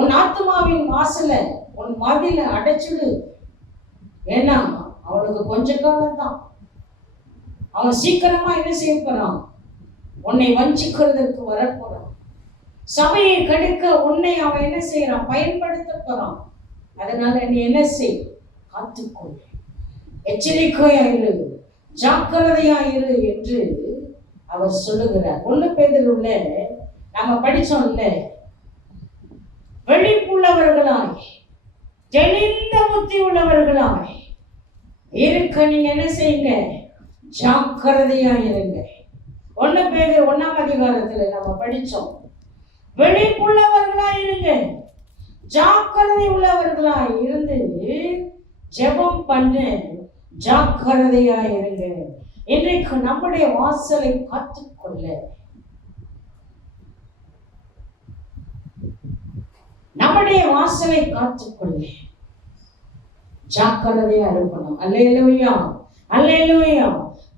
உன் ஆத்மாவின் வாசல உன் மதியில அடைச்சிடு. ஏன்னா அவனுக்கு கொஞ்ச காலம் தான். அவன் சீக்கிரமா என்ன செய்ய போறான்? உன்னை வஞ்சிக்கிறதுக்கு வரப்போறான். சபையை கெடுக்க உன்னை அவன் என்ன செய்யறான்? பயன்படுத்த போறான். அதனால நீ என்ன செய்? காத்துக்கொள், எச்சரிக்கையாயிரு, ஜாக்கிரதையாயிரு என்று அவர் சொல்லுகிறார். 1 பேதுருவுல நாம படிச்சோம்ல, வெளிப்புள்ளவர்களாய் தெளிந்த புத்தி உள்ளவர்களாய் இருக்க நீங்க என்ன செய்யுங்க? ஜாக்கிரதையா இருங்க. 1 பேதுரு 1ஆம் அதிகாரத்துல நம்ம படிச்சோம், வெளிப்புள்ளவர்களாய் இருங்க, ஜாக்கிரதை உள்ளவர்களாய் இருந்து ஜெபம் பண்ண ஜாக்கிரதையா இருங்க. இன்றைக்கு நம்முடைய வாசலை காத்துக்கொள்ள, நம்முடைய வாசலை காத்துக்கொள்ள ஜாக்கிரதையா இருக்கணும். அல்லேலூயா, அல்லேலூயா.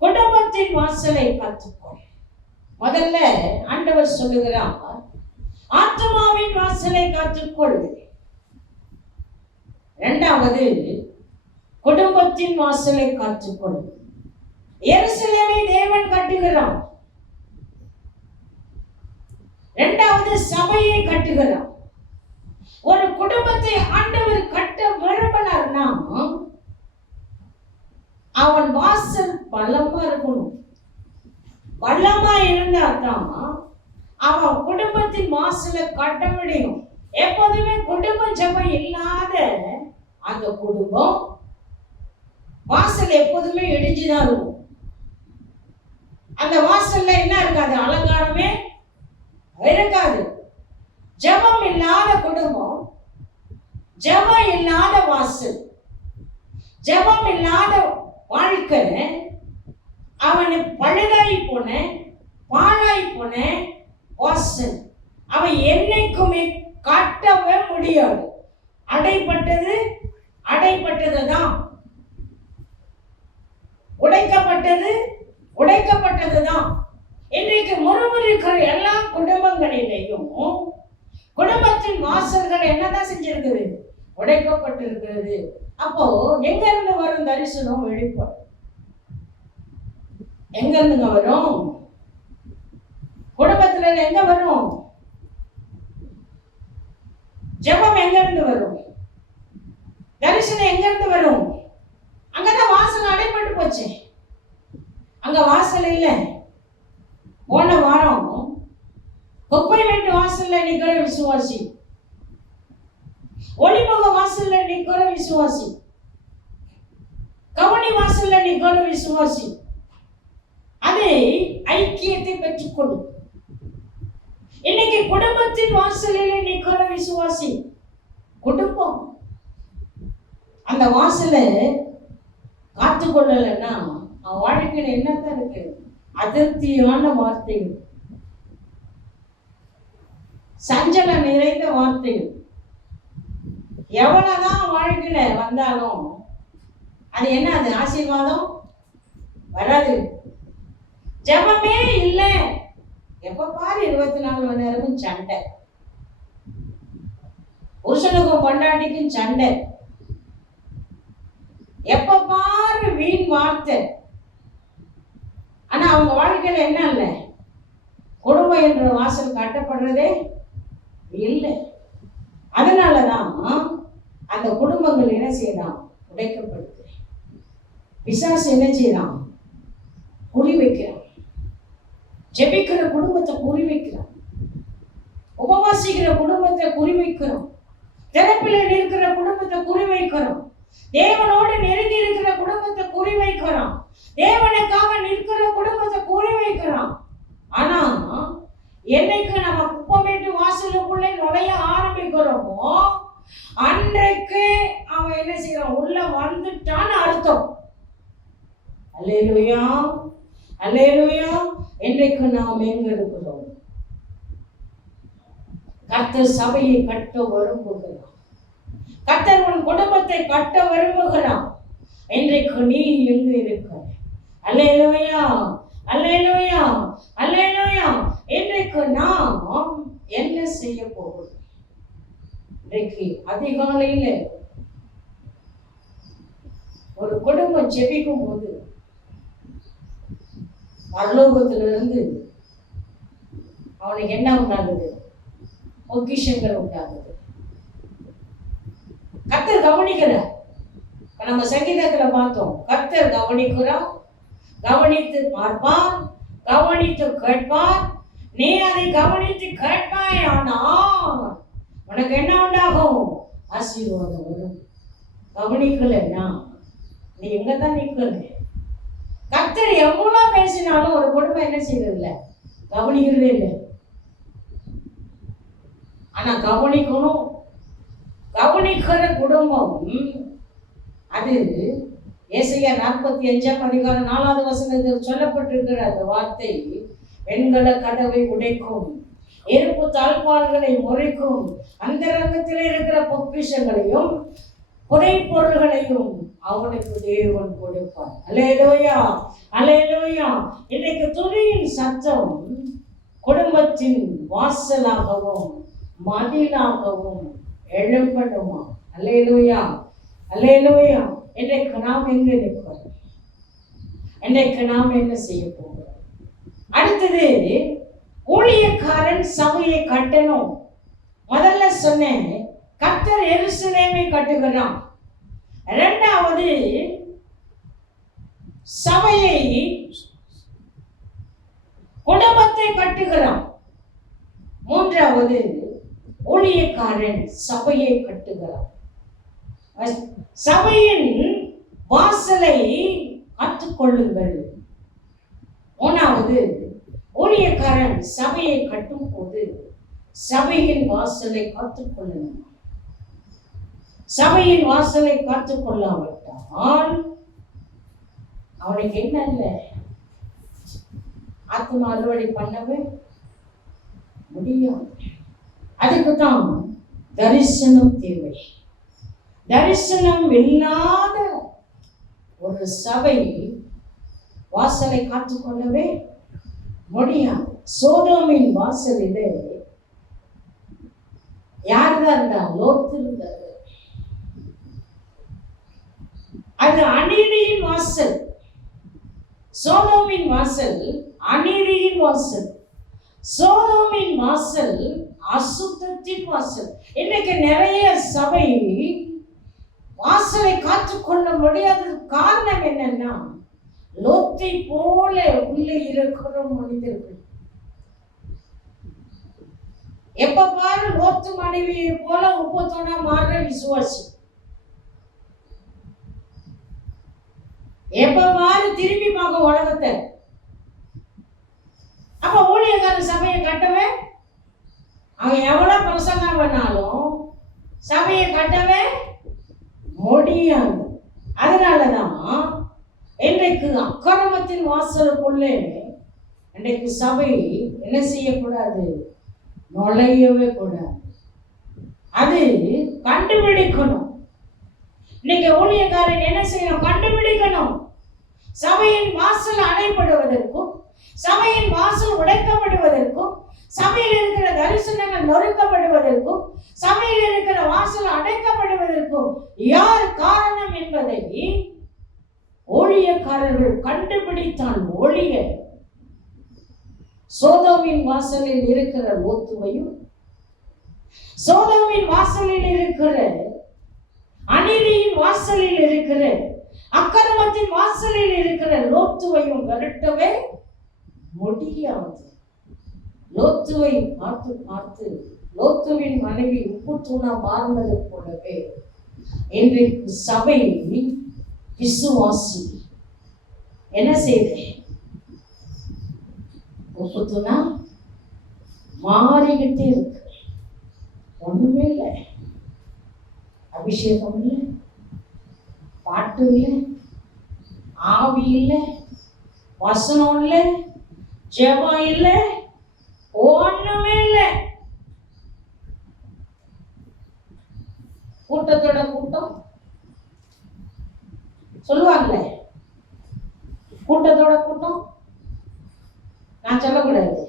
குடும்பத்தின் வாசலை காத்துக்கொள். முதல்ல ஆண்டவர் சொல்லுகிறார், ஆத்மாவின் வாசலை காத்துக்கொள். இரண்டாவது குடும்பத்தின் வாசலை காத்துக்கொள். எருசலேமை தேவன் கட்டுகிறான். இரண்டாவது சபையை கட்டுகிறான். ஒரு குடும்பத்தை ஆண்டவர் கட்ட விரும்பினார்னா அவன் வாசல் பலமா இருக்கணும். பலமா இருந்தாதான் அவன் குடும்பத்தின் வாசலை கட்ட முடியும். எப்போதுமே குடும்ப ஜெபம் இல்லாத அந்த குடும்பம் வாசல் எப்போதுமே இடிஞ்சுதான் இருக்கும். அந்த வாசல்ல என்ன இருக்காது? அலங்காரமே இருக்காது. ஜெபம் இல்லாத குடும்பம், ஜெபம் இல்லாத வாசல், ஜெபம் இல்லாத வாழ்க்கை அவனை பழுதாய் போன, பாழாய் போன வாசல். அவன் என்னைக்குமே காட்டவே முடியாது. அடைப்பட்டது அடைப்பட்டதுதான், உடைக்கப்பட்டது உடைக்கப்பட்டதுதான். இன்றைக்கு முறுமுறுக்கிற எல்லா குடும்பங்களிலேயும் குடும்பத்தின் வாசல்கள் என்னதான் செஞ்சிருக்குது? உடைக்கப்பட்டிருக்கிறது. அப்போ எங்க இருந்து வரும் தரிசனம்? வெளிப்பாடு எங்க இருந்துங்க வரும்? குடும்பத்துல எங்க வரும்? ஜெபம் எங்க இருந்து வரும்? தரிசனம் எங்க இருந்து வரும்? அங்கதான் வாசல் அடைப்பட்டு போச்சு. அங்க வாசல் இல்லை. போன வாரம் குப்பை வீட்டு வாசல்ல நிக்கிற விசுவாசி, ஒளிமுக வாசல்ல நிக்கிற விசுவாசி, கவனி வாசல்ல நிக்கிற விசுவாசி, அதை ஐக்கியத்தை பெற்றுக்கொண்டு இன்னைக்கு குடும்பத்தின் வாசலிலே நிக்கிற விசுவாசி, குடும்பம் அந்த வாசல காத்துக்கொள்ளலைன்னா அவன் வாழ்க்கையில என்னத்தான் இருக்கு? அதிருப்தியான வார்த்தைகள், சஞ்சலம் நிறைந்த வார்த்தைகள். எவ்வளவுதான் வாழ்க்கையில வந்தாலும் அது என்ன? அது ஆசீர்வாதம் வராது. ஜெபமே இல்லை. எப்ப பாரு 24 மணி நேரமும் சண்டை, புருஷனுக்கும் பொண்டாட்டிக்கும் சண்டை, எப்ப பாரு வீண் வார்த்தை. ஆனா அவங்க வாழ்க்கையில என்ன இல்லை? குடும்பம் என்ற வாசல் கட்டப்படுறதே இல்லை. அதனாலதான் அந்த குடும்பங்கள் என்ன செய்யலாம்? உடைக்கப்படுது. பிசாசு என்ன செய்யலாம்? குறி வைக்கிறான். ஜெபிக்கிற குடும்பத்தை குறி வைக்கிறான். உபவாசிக்கிற குடும்பத்தை குறி வைக்கிறோம். திறப்பில் இருக்கிற குடும்பத்தை குறி வைக்கிறோம். தேவனோடு நெருங்கி இருக்கிற குடும்பத்தை குறி வைக்கிறோம். தேவனுக்காக நிற்கிற குடும்பத்தை குறி வைக்கிறோம். ஆனா என்னைக்கு நம்ம குப்பமேட்டு வாசலுக்குள்ளே நுழைய ஆரம்பிக்கிறோமோ அன்றைக்கு அவன் என்ன செய்யறான்? உள்ள வந்துட்டான்னு அர்த்தம். அல்லேலூயா, அல்லேலூயா. இன்றைக்கு நாம் எங்க இருக்கிறோம்? கர்த்தர் சபையை கட்ட விரும்புகிறான். கர்த்தர் உன் குடும்பத்தை கட்ட விரும்புகிறான். இன்றைக்கு நீ எங்க இருக்க? அல்லேலூயா, அல்லேலூயா, அல்லேலூயா. இன்றைக்கு நாம் என்ன செய்ய போகிறோம்? இன்றைக்கு அதிகாலையில ஒரு குடும்பம் ஜெபிக்கும் போது பரலோகத்திலிருந்து அவனுக்கு என்ன உண்டாகுது? பொக்கிஷங்கள் உண்டாகுது. கர்த்தர் கவனிக்கிறார். நம்ம சங்கீதத்துல பார்த்தோம், கர்த்தர் கவனிக்கிறார், கவனித்து பார்ப்பார், கவனித்து கேட்பார். நீ அதை கவனித்து கேட்பாய், ஆனால் உனக்கு என்ன உண்டாகும்? ஆசீர்வாதம் வரும். கவனிக்கலன்னா நீ எங்கதான் நிற்கல. கர்த்தர் எவ்வளவு பேசினாலும் ஒரு குடும்பம் என்ன செய்யறது இல்லை? கவனிக்கிறதே இல்லை. ஆனா கவனிக்கணும். கவனிக்கிற குடும்பம் அது ஏசாயா 45:4 சொல்லப்பட்டிருக்கிற அந்த வார்த்தை, வெண்கல கதவை உடைக்கும், எருப்பு தாழ்பால்களை முறைக்கும், அந்தரங்கத்தில் இருக்கிற பொக்கிஷங்களையும் புதைப்பொருள்களையும் அவனுக்கு தேவன் கொடுப்பார். அல்லேலூயா, அல்லேலூயா. இன்றைக்கு துதியின் சத்தம் குடும்பத்தின் வாசலாகவும் மதிலாகவும் எழுப்பணுமா? அல்லேலூயா, அல்லேலூயா. இன்றைக்கு நாம் எங்க நிற்போம்? இன்றைக்கு நாம் என்ன செய்ய போகிறோம்? அடுத்தது, ஊழியக்காரன் சபையை கட்டணும். முதல்ல சொன்னேன், கர்த்தர் எருசலேமை கட்டுகிறான். இரண்டாவது, சபையை குடும்பத்தை கட்டுகிறான். மூன்றாவது, ஊழியக்காரன் சபையை கட்டுகிறான். சபையின் வாசலை காத்துக்கொள்ளுங்கள். மூணாவது, ஊழியக்காரன் சபையை கட்டும் போது சபையின் வாசலை காத்துக்கொள்ளணும். சபையின் வாசலை காத்துக்கொள்ளாவிட்டால் அவனுக்கு என்ன இல்லை? ஆத்மா அறுவடை பண்ணவே முடியாது. அதுக்கு தான் தரிசனம் தேவை. தரிசனம் இல்லாத ஒரு சபை வாசலை காத்துக்கொள்ளவே முடியாது. சோதோமின் வாசலிலே யார்தான் இருந்தா? லோத்து இருந்தார். அது அநீதியின் வாசல். சோதோமின் வாசல் அநீதியின் வாசல். சோதோமின் வாசல் அசுத்தத்தின் வாசல். இன்னைக்கு நிறைய சபை வாசலை காத்துக்கொள்ள முடியாத காரணம் என்னன்னா, லோத்தை போல உள்ளே இருக்கிற மனிதர்கள். எப்ப பாரு லோத்து மனைவியை போல உப்பத்தோட மாறுற விசுவாசி. எப்ப பாரு திரும்பி பார்க்க உலகத்தை. அப்ப ஊழியக்காரன் சபையை கட்டவே, அவன் எவ்வளவு பிரசங்கம் பண்ணாலும் சபையை கட்டவே முடியாது. அதனாலதான் இன்றைக்கு அக்கிரமத்தின் வாசலுக்குள்ளே இன்றைக்கு சபை என்ன செய்யக்கூடாது? நுழையவே கூடாது. அது கண்டுபிடிக்கணும். இன்னைக்கு ஊழியக்காரன் என்ன செய்யணும்? கண்டுபிடிக்கணும். சபையின் வாசல் அடைபடுவதற்கும், சபையின் வாசல் உடைக்கப்படுவதற்கும், சபையில் இருக்கிற தரிசனங்கள் நொறுக்கப்படுவதற்கும், சபையில் இருக்கிற வாசல் அடைக்கப்படுவதற்கும் யார் காரணம் என்பதை ஊழியக்காரர்கள் கண்டுபிடித்தான் ஒழிய சோதோமின் வாசலில் இருக்கிற லோத்துவையும், சோதோமின் வாசலில் இருக்கிற அநீதியின் வாசலில் இருக்கிற, அக்கிரமத்தின் வாசலில் இருக்கிற லோத்துவையும் விரட்டவே முடியாது. லோத்துவை பார்த்து பார்த்து லோத்துவின் மனைவி உப்பு தூணா மாறினது போலவே இன்றைக்கு சபை விசுவாசி என்ன செய்தே? உப்பு தூணா மாறிக்கிட்டே இருக்கு. ஒண்ணுமே இல்லை, அபிஷேகம் இல்லை, பாட்டு இல்லை, ஆவி இல்லை, வசனம் இல்லை, ஜெபம் இல்லை, ஒண்ணுமே இல்லை. கூட்டத்தோட கூட்டம் சொல்லுவாங்களே, கூட்டத்தோட கூட்டம். நான் சொல்லக்கூடாது.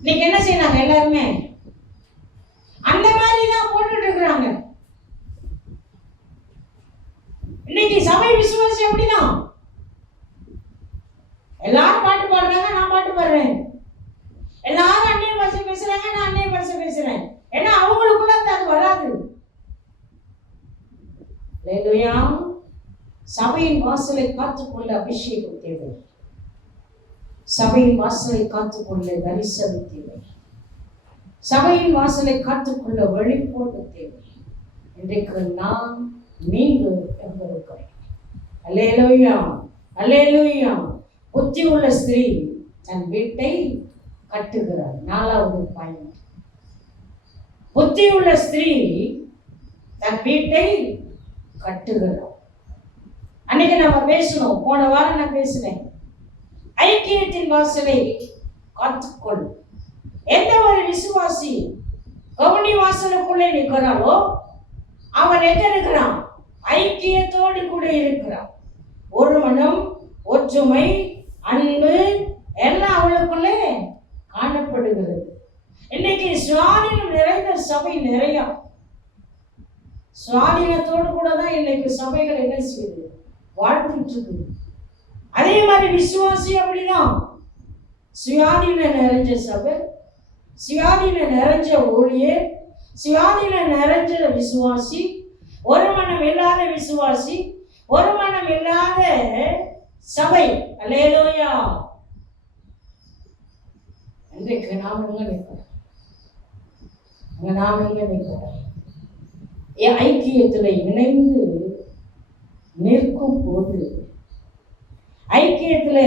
இன்னைக்கு என்ன செய்யறாங்க எல்லாருமே? அந்த மாதிரி தான் போட்டுட்டு இருக்கிறாங்க. இன்னைக்கு சபை விசுவாசி எப்படிதான்? எல்லாரும் பாட்டு பாடுறாங்க, நான் பாட்டு பாடுறேன். எல்லாரும் அந்நிய பாஷை பேசுறாங்க, நான் அந்நிய பாஷை பேசுறேன். ஏன்னா அவங்களுக்குள்ள அது வராது. அல்லேலூயா. சபையின் வாசலை காத்துக்கொள்ள அபிஷேகம் தேவை. சபையின் வாசலை காத்துக்கொள்ள தரிசனம் தேவை. சபையின் வாசலை காத்துக்கொள்ள வழிபாடு தேவை. இன்றைக்கு நாம் நீங்கள் இருக்கிறோம். அல்லேலூயா, அல்லேலூயா. புத்தி உள்ள ஸ்திரீ தன் வீட்டை கட்டுகிறார். 4வது பாயிண்ட். புத்தி உள்ள ஸ்திரீ தன் வீட்டை கட்டுகிறார். அன்னைக்கு நம்ம பேசணும், போன வாரம் நான் பேசினேன். ஐக்கியத்தின் வாசலை காத்துக்கொள். எந்த ஒரு விசுவாசி கவுனி வாசலுக்குள்ளே நிற்கிறாரோ அவன் எங்க இருக்கிறான்? ஐக்கியத்தோடு கூட இருக்கிறான். ஒரு மனம், ஒற்றுமை, அன்பு எல்லாம் அவளுக்குள்ளே காணப்படுகிறது. இன்னைக்கு சுவாதீனம் நிறைந்த சபை நிறைய. சுவாதீனத்தோடு கூட தான் இன்னைக்கு சபைகள் என்ன செய்யுது? வாழ்ந்துட்டு இருக்குது. அதே மாதிரி விசுவாசி அப்படிதான். சுயாதீனம் நிறைஞ்ச சபை, சுயாதீனம் நிறைஞ்ச ஊழியர், சுயாதீனம் நிறைஞ்ச விசுவாசி, ஒரு மனம் இல்லாத விசுவாசி, ஒரு மனம் இல்லாத சபை. அல்லேலூயா. இன்றைக்கு நாம் எங்க நிற்கிறோம்? நாம் எங்க நிற்கிறோம்? ஐக்கியத்தில் இணைந்து நிற்கும் போது, ஐக்கியத்தில்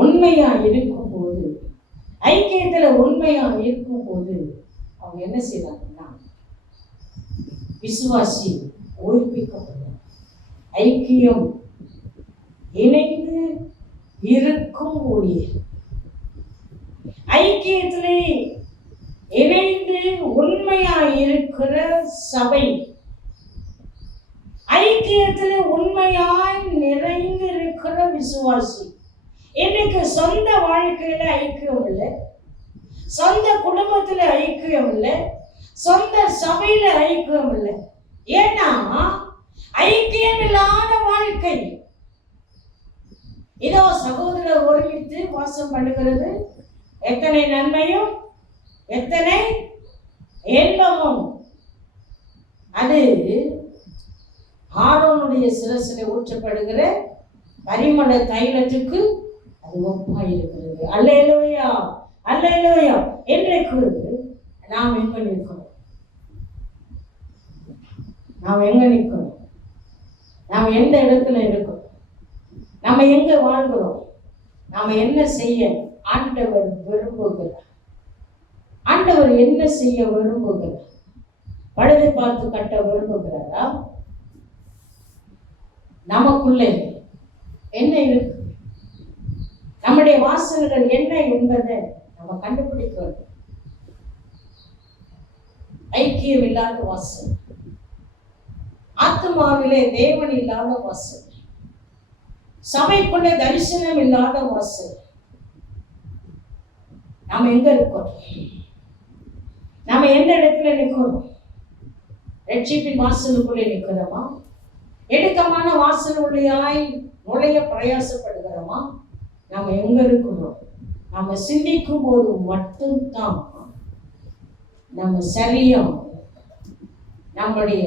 உண்மையா இருக்கும் போது, ஐக்கியத்தில் உண்மையா இருக்கும் போது அவங்க என்ன செய்யறாங்கன்னா விசுவாசி உயிர்ப்பிக்கப்படும். ஐக்கியம் இணைந்து இருக்கும் ஊழியர், ஐக்கியத்திலே இணைந்து உண்மையா இருக்கிற சபை, ஐக்கியத்தில் உண்மையாய் நிறைந்து இருக்கிற விசுவாசி. இன்னைக்கு சொந்த வாழ்க்கையில ஐக்கியம் இல்லை, சொந்த குடும்பத்துல ஐக்கியம் இல்லை, சொந்த சபையில ஐக்கியம் இல்லை. ஏன்னா ஐக்கியம் இல்லாத வாழ்க்கை. இதோ சகோதரர் ஒருமித்து வாசம் பண்ணுகிறது எத்தனை நன்மையும் எத்தனை இன்பமும். அது ஆரோனுடைய சிரசிலே ஊற்றப்படுகிற பரிமள தைலத்துக்கு அது ஒப்பாயிருக்கிறது. அல்லேலூயா, அல்லேலூயா. இன்றைக்கு நாம் எங்க நிற்கிறோம்? நாம் எங்க நிற்கிறோம்? நாம் எந்த இடத்துல இருக்கிறோம்? நம்ம எங்க வாழ்கிறோம்? நாம என்ன செய்ய ஆண்டவர் விரும்புகிறார்? ஆண்டவர் என்ன செய்ய விரும்புகிறார்? பழுதை பார்த்து கட்ட விரும்புகிறாரா? நமக்குள்ளே என்ன இருக்கு? நம்முடைய வாசல்கள் என்ன என்பதை நம்ம கண்டுபிடிக்க வேண்டும். ஐக்கியம் இல்லாத வாசல், ஆத்மாவிலே தேவன் இல்லாத வாசல், சபைக்குள்ள தரிசனம் இல்லாத வாசல். நாம எங்க இருக்கோம்? நாம எந்த இடத்துல நிற்கிறோம்? ரட்சிப்பின் வாசலுக்குள்ளே நிற்கிறோமா? எடுக்கமான வாசல் உள்ளாய் நுழைய பிரயாசப்படுகிறோமா? நாம எங்க இருக்கிறோம்? நாம சிந்திக்கும் போது மட்டும்தான் நம்ம சரியா நம்முடைய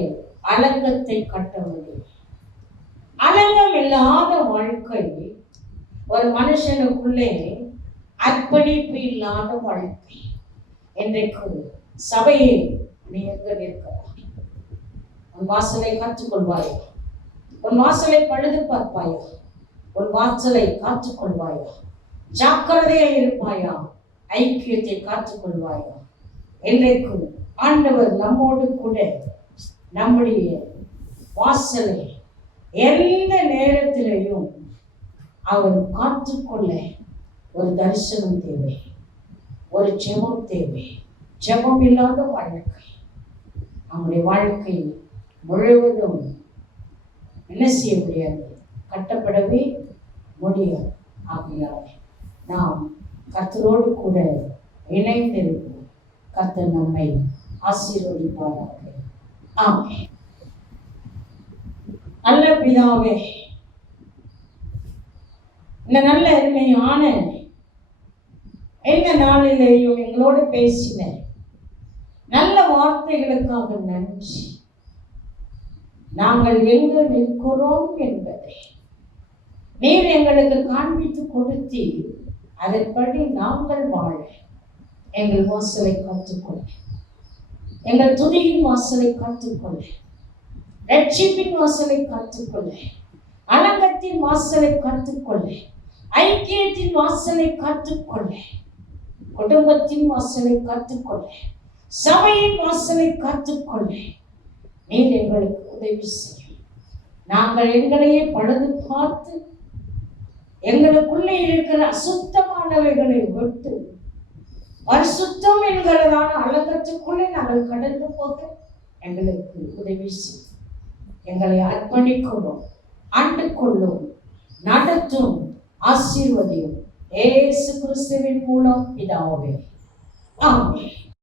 அலங்கத்தை கட்ட முடியும். அலங்கம் இல்லாத வாழ்க்கை ஒரு மனுஷனுக்குள்ளே அர்ப்பணிப்பு இல்லாத வாழ்க்கை. இன்றைக்கு சபையை நீ எங்க நிற்கிறாய்? உன் வாசலை காத்துக்கொள்வாயா? உன் வாசலை பழுது பார்ப்பாயா? உன் வாசலை காத்துக்கொள்வாயா? ஜாக்கிரதையா இருப்பாயா? ஐக்கியத்தை காத்துக்கொள்வாயா? இன்றைக்கு ஆண்டவர் நம்மோடு கூட நம்முடைய வாசலை எந்த நேரத்திலையும் அவர் காத்துக்கொள்ள ஒரு தரிசனம் தேவை, ஒரு ஜெபம் தேவை. ஜெபம் இல்லாத வாழ்க்கை நம்முடைய வாழ்க்கை முழுவதும் என்ன செய்ய முடியாது, கட்டப்படவே முடியாது. ஆகையால் நாம் கர்த்தரோடு கூட இணைந்திருப்போம். கர்த்தர் நம்மை ஆசீர்வதிப்பாராக. ஆமென். நல்ல பிதாவே, இந்த நல்ல அருமையான இந்த நாளிலேயும் எங்களோடு பேசின நல்ல வார்த்தைகளுக்காக நன்றி. நாங்கள் எங்கு நிற்கிறோம் என்பதை நீர் எங்களுக்கு காண்பித்து கொடுத்து அதன்படி நாங்கள் வாழ எங்கள் வாசலை காத்துக்கொள்ள, எங்கள் துதியின் வாசலை காத்துக்கொள்ள, ரட்சிப்பின் வாசலை காத்துக்கொள்ள, அலங்கத்தின் வாசலை காத்துக்கொள்ள, ஐக்கியத்தின் வாசலை காத்துக்கொள்ள, குடும்பத்தின் வாசலை காத்துக்கொள்ள, சபையின் வாசலை காத்துக்கொள்ள நீர் எங்களுக்கு உதவி செய்யும். நாங்கள் எங்களையே பழுது பார்த்து எங்களுக்குள்ளே இருக்கிற அசுத்தமானவைகளை விட்டு பரிசுத்தம் என்கிறதான அலங்கத்துக்குள்ளே நாங்கள் கடந்து போக எங்களுக்கு உதவி செய்யும். எங்களை அர்ப்பணிக்கிறோம், ஆண்டு கொள்ளும், நடத்தும், ஆசீர்வதியும். இயேசு கிறிஸ்துவின் மூலம் பிதாவே. ஆமென்.